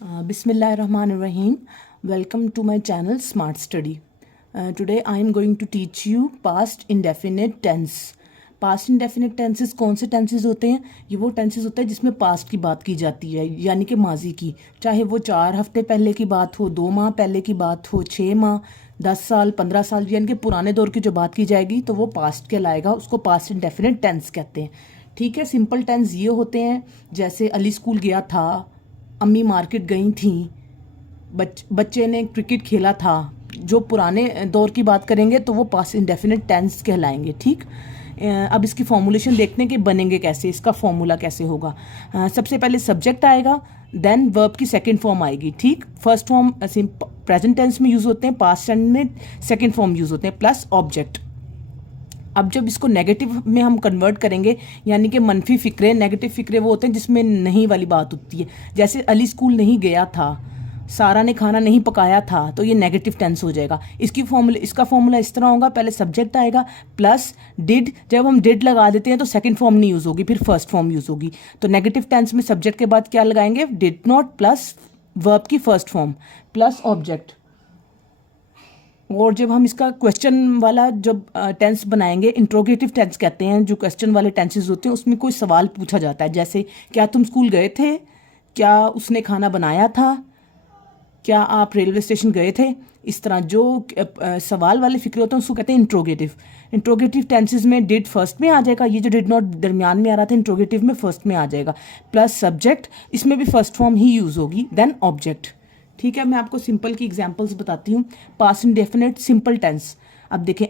Bismillahirrahmanirrahim. Welcome to my channel Smart Study. Today I am going to teach you past indefinite tense. Past indefinite tenses कौन से tenses होते हैं? ये वो tenses होते हैं जिसमें पास्ट की बात की जाती है, यानी कि माजी की, चाहे वो 4 हफ्ते पहले की बात हो, 2 माह पहले की बात हो, 6 माह, 10 साल, 15 साल, यानी कि पुराने दौर की जो बात की जाएगी तो वो पास्ट कहलाएगा, उसको पास्ट इंडेफिनिट टेंस कहते हैं। ठीक है, सिंपल टेंस ये होते हैं जैसे अली स्कूल गया था, अम्मी मार्केट गई थी, बच्चे ने क्रिकेट खेला था। जो पुराने दौर की बात करेंगे तो वो पास्ट इंडेफिनिट टेंस कहलाएंगे। ठीक, अब इसकी फॉर्मुलेशन देखते हैं कि बनेंगे कैसे, इसका फॉर्मूला कैसे होगा। सबसे पहले सब्जेक्ट आएगा, देन वर्ब की सेकंड फॉर्म आएगी। ठीक, फर्स्ट फॉर्म प्रेजेंट टेंस में यूज़ होते हैं, पास्ट टेंस में सेकंड फॉर्म यूज़ होते हैं, प्लस ऑब्जेक्ट। अब जब इसको नेगेटिव में हम कन्वर्ट करेंगे, यानी कि मनफी फ़िक्रे, नेगेटिव फ़िक्रे वो होते हैं जिसमें नहीं वाली बात होती है। जैसे अली स्कूल नहीं गया था, सारा ने खाना नहीं पकाया था, तो ये नेगेटिव टेंस हो जाएगा। इसका फॉर्मूला इस तरह होगा, पहले सब्जेक्ट आएगा प्लस डिड। जब हम डिड लगा देते हैं तो सेकंड फॉर्म नहीं यूज़ होगी, फिर फर्स्ट फॉर्म यूज़ होगी। तो नेगेटिव टेंस में सब्जेक्ट के बाद क्या लगाएंगे? डिड नॉट प्लस वर्ब की फर्स्ट फॉर्म प्लस ऑब्जेक्ट। और जब हम इसका क्वेश्चन वाला जब टेंस बनाएंगे, इंट्रोगेटिव टेंस कहते हैं, जो क्वेश्चन वाले टेंसेस होते हैं उसमें कोई सवाल पूछा जाता है, जैसे क्या तुम स्कूल गए थे, क्या उसने खाना बनाया था, क्या आप रेलवे स्टेशन गए थे। इस तरह जो सवाल वाले फिक्रे होते हैं उसको कहते हैं इंट्रोगेटिव। इंट्रोगेटिव टेंसेस में डिड फर्स्ट में आ जाएगा, ये जो डिड नॉट दरमियान में आ रहा था इंट्रोगेटिव में फर्स्ट में आ जाएगा, प्लस सब्जेक्ट, इसमें भी फर्स्ट फॉर्म ही यूज़ होगी, देन ऑब्जेक्ट। ठीक है, मैं आपको सिंपल की एग्जांपल्स बताती हूँ। पास्ट इंडेफिनिट सिंपल टेंस, अब देखें,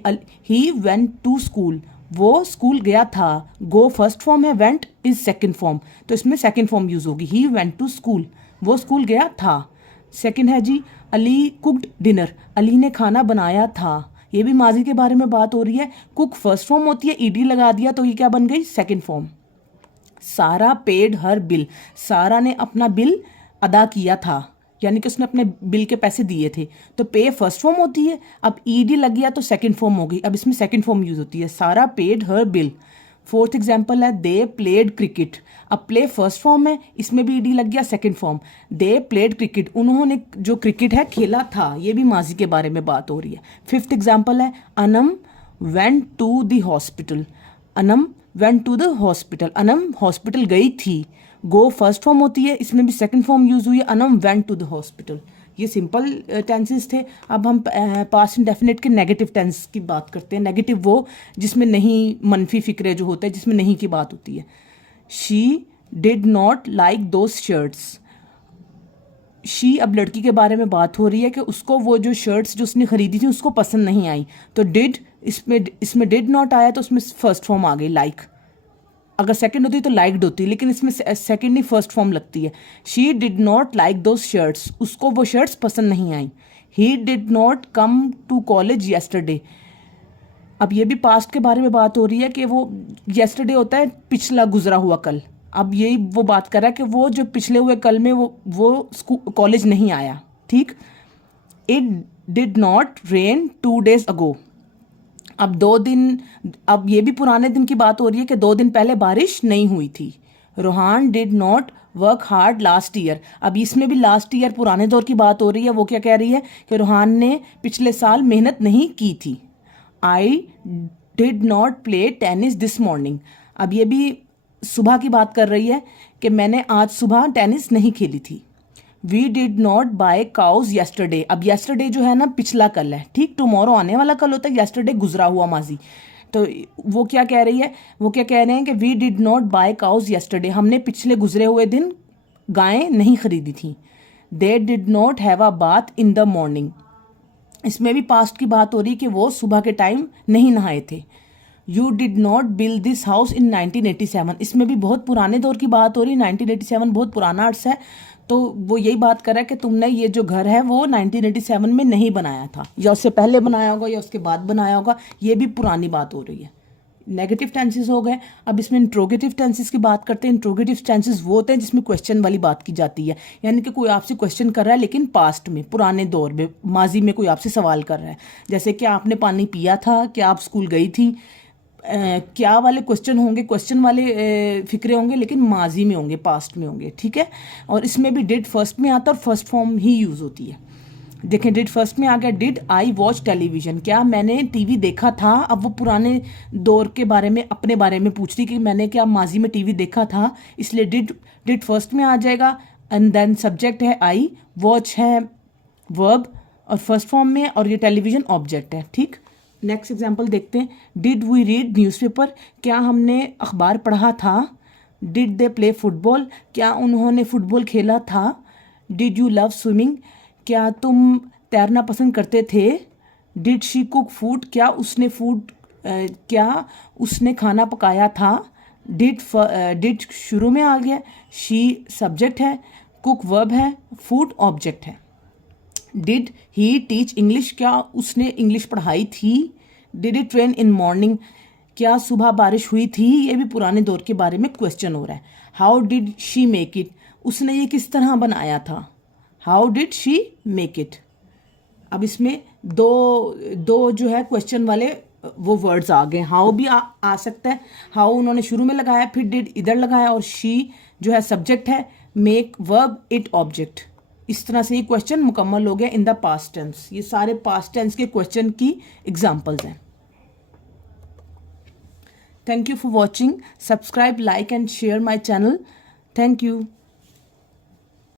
ही वेंट टू स्कूल, वो स्कूल गया था। गो फर्स्ट फॉर्म है, वेंट इज सेकंड फॉर्म, तो इसमें सेकंड फॉर्म यूज़ होगी, ही वेंट टू स्कूल, वो स्कूल गया था। सेकंड है जी, अली कुक्ड डिनर, अली ने खाना बनाया था, ये भी माजी के बारे में बात हो रही है। कुक फर्स्ट फॉर्म होती है, ईडी लगा दिया तो ये क्या बन गई? Second form. सारा पेड हर बिल, सारा ने अपना बिल अदा किया था, यानी कि उसने अपने बिल के पैसे दिए थे, तो पे फर्स्ट फॉर्म होती है। अब ईडी लग गया तो सेकंड फॉर्म हो गई, अब इसमें सेकंड फॉर्म यूज होती है, सारा पेड हर बिल। फोर्थ एग्जाम्पल है, दे प्लेड क्रिकेट, अब प्ले फर्स्ट फॉर्म है, इसमें भी ईडी लग गया, second form. They played cricket, उन्होंने जो क्रिकेट है खेला था, ये भी माजी के बारे में बात हो रही है। फिफ्थ एग्जाम्पल है, Anam went to the hospital, Anam went to the hospital, Anam hospital गई थी। गो फर्स्ट फॉर्म होती है, इसमें भी सेकंड फॉर्म यूज हुई है, Anam went to the hospital. ये सिंपल टेंसेस थे। अब हम पास्ट इंडेफिनिट के नेगेटिव टेंस की बात करते हैं। नेगेटिव वो जिसमें नहीं, मनफी फिक्रे जो होते हैं जिसमें नहीं की बात होती है। She did not like those shirts, she, अब लड़की के बारे में बात हो रही है कि उसको वो जो शर्ट्स जो उसने खरीदी थी उसको पसंद नहीं आई, तो डिड, इसमें डिड नॉट आया तो उसमें फर्स्ट फॉर्म आ गई लाइक। अगर सेकंड होती तो लाइक्ड होती, लेकिन इसमें सेकंड ही फर्स्ट फॉर्म लगती है। She did not like those shirts, उसको वो शर्ट्स पसंद नहीं आई। He did not come to college yesterday, अब ये भी पास्ट के बारे में बात हो रही है कि वो येस्टरडे होता है पिछला गुजरा हुआ कल। अब यही वो बात कर रहा है कि वो जो पिछले हुए कल में वो कॉलेज नहीं आया। ठीक, it did not rain 2 days अगो, अब 2 दिन, अब ये भी पुराने दिन की बात हो रही है कि 2 दिन पहले बारिश नहीं हुई थी। Rohan did not work hard last year, अब इसमें भी लास्ट ईयर पुराने दौर की बात हो रही है। वो क्या कह रही है कि रोहान ने पिछले साल मेहनत नहीं की थी। I did not play tennis this morning, अब ये भी सुबह की बात कर रही है कि मैंने आज सुबह टेनिस नहीं खेली थी। We did not buy cows yesterday, अब येस्टरडे जो है ना पिछला कल है। ठीक, टुमारो आने वाला कल होता है, येस्टरडे गुजरा हुआ माजी। तो वो क्या कह रही है, वो क्या कह रहे हैं कि we did not buy cows yesterday, हमने पिछले गुजरे हुए दिन गायें नहीं खरीदी थी। They did not have a bath in the morning, इसमें भी पास्ट की बात हो रही है कि वो सुबह के टाइम नहीं नहाए थे। You did not build this house in 1987, इसमें भी बहुत पुराने दौर की बात हो रही है। 1987 बहुत पुराना अर्स है, तो वो यही बात कर रहा है कि तुमने ये जो घर है वो 1987 में नहीं बनाया था, या उससे पहले बनाया होगा या उसके बाद बनाया होगा, ये भी पुरानी बात हो रही है। नेगेटिव टेंसेस हो गए। अब इसमें इंट्रोगेटिव टेंसेस की बात करते हैं। इंट्रोगेटिव टेंसेस वो होते हैं जिसमें क्वेश्चन वाली बात की जाती है, यानी कि कोई आपसे क्वेश्चन कर रहा है लेकिन पास्ट में, पुराने दौर में, माजी में कोई आपसे सवाल कर रहा है। जैसे क्या आपने पानी पिया था, क्या आप स्कूल गई थी, क्या वाले क्वेश्चन होंगे, क्वेश्चन वाले फिक्रे होंगे, लेकिन माजी में होंगे, पास्ट में होंगे, ठीक है। और इसमें भी डिड फर्स्ट में आता है और फर्स्ट फॉर्म ही यूज़ होती है। देखें, डिड फर्स्ट में आ गया, डिड आई वॉच टेलीविज़न, क्या मैंने टीवी देखा था। अब वो पुराने दौर के बारे में, अपने बारे में पूछ रही कि मैंने क्या माजी में टीवी देखा था, इसलिए डिड फर्स्ट में आ जाएगा। एंड देन सब्जेक्ट है आई, वॉच है वर्ब और फर्स्ट फॉर्म में, और ये टेलीविज़न ऑब्जेक्ट है, ठीक। नेक्स्ट एग्जाम्पल देखते हैं। डिड वी रीड न्यूज़पेपर, क्या हमने अखबार पढ़ा था। डिड दे प्ले फुटबॉल, क्या उन्होंने फुटबॉल खेला था। डिड यू लव स्विमिंग, क्या तुम तैरना पसंद करते थे। डिड शी कुक फूड, क्या उसने खाना पकाया था। डिड शुरू में आ गया, शी सब्जेक्ट है, कुक वर्ब है, फूड ऑब्जेक्ट है। डिड ही टीच इंग्लिश, क्या उसने इंग्लिश पढ़ाई थी। Did it rain in morning, क्या सुबह बारिश हुई थी। ये भी पुराने दौर के बारे में क्वेश्चन हो रहा है। How did she make it, उसने ये किस तरह बनाया था। How did she make it. अब इसमें दो जो है क्वेश्चन वाले वो वर्ड्स आ गए। हाउ भी आ सकता है, हाउ उन्होंने शुरू में लगाया, फिर डिड इधर लगाया, और शी जो है सब्जेक्ट है, मेक वर्ब, इट ऑब्जेक्ट। इस तरह से ये क्वेश्चन मुकम्मल हो गया इन द पास्ट टेंस। ये सारे पास्ट टेंस के क्वेश्चन की एग्जाम्पल्स हैं। Thank you for watching. Subscribe, like and share my channel. Thank you.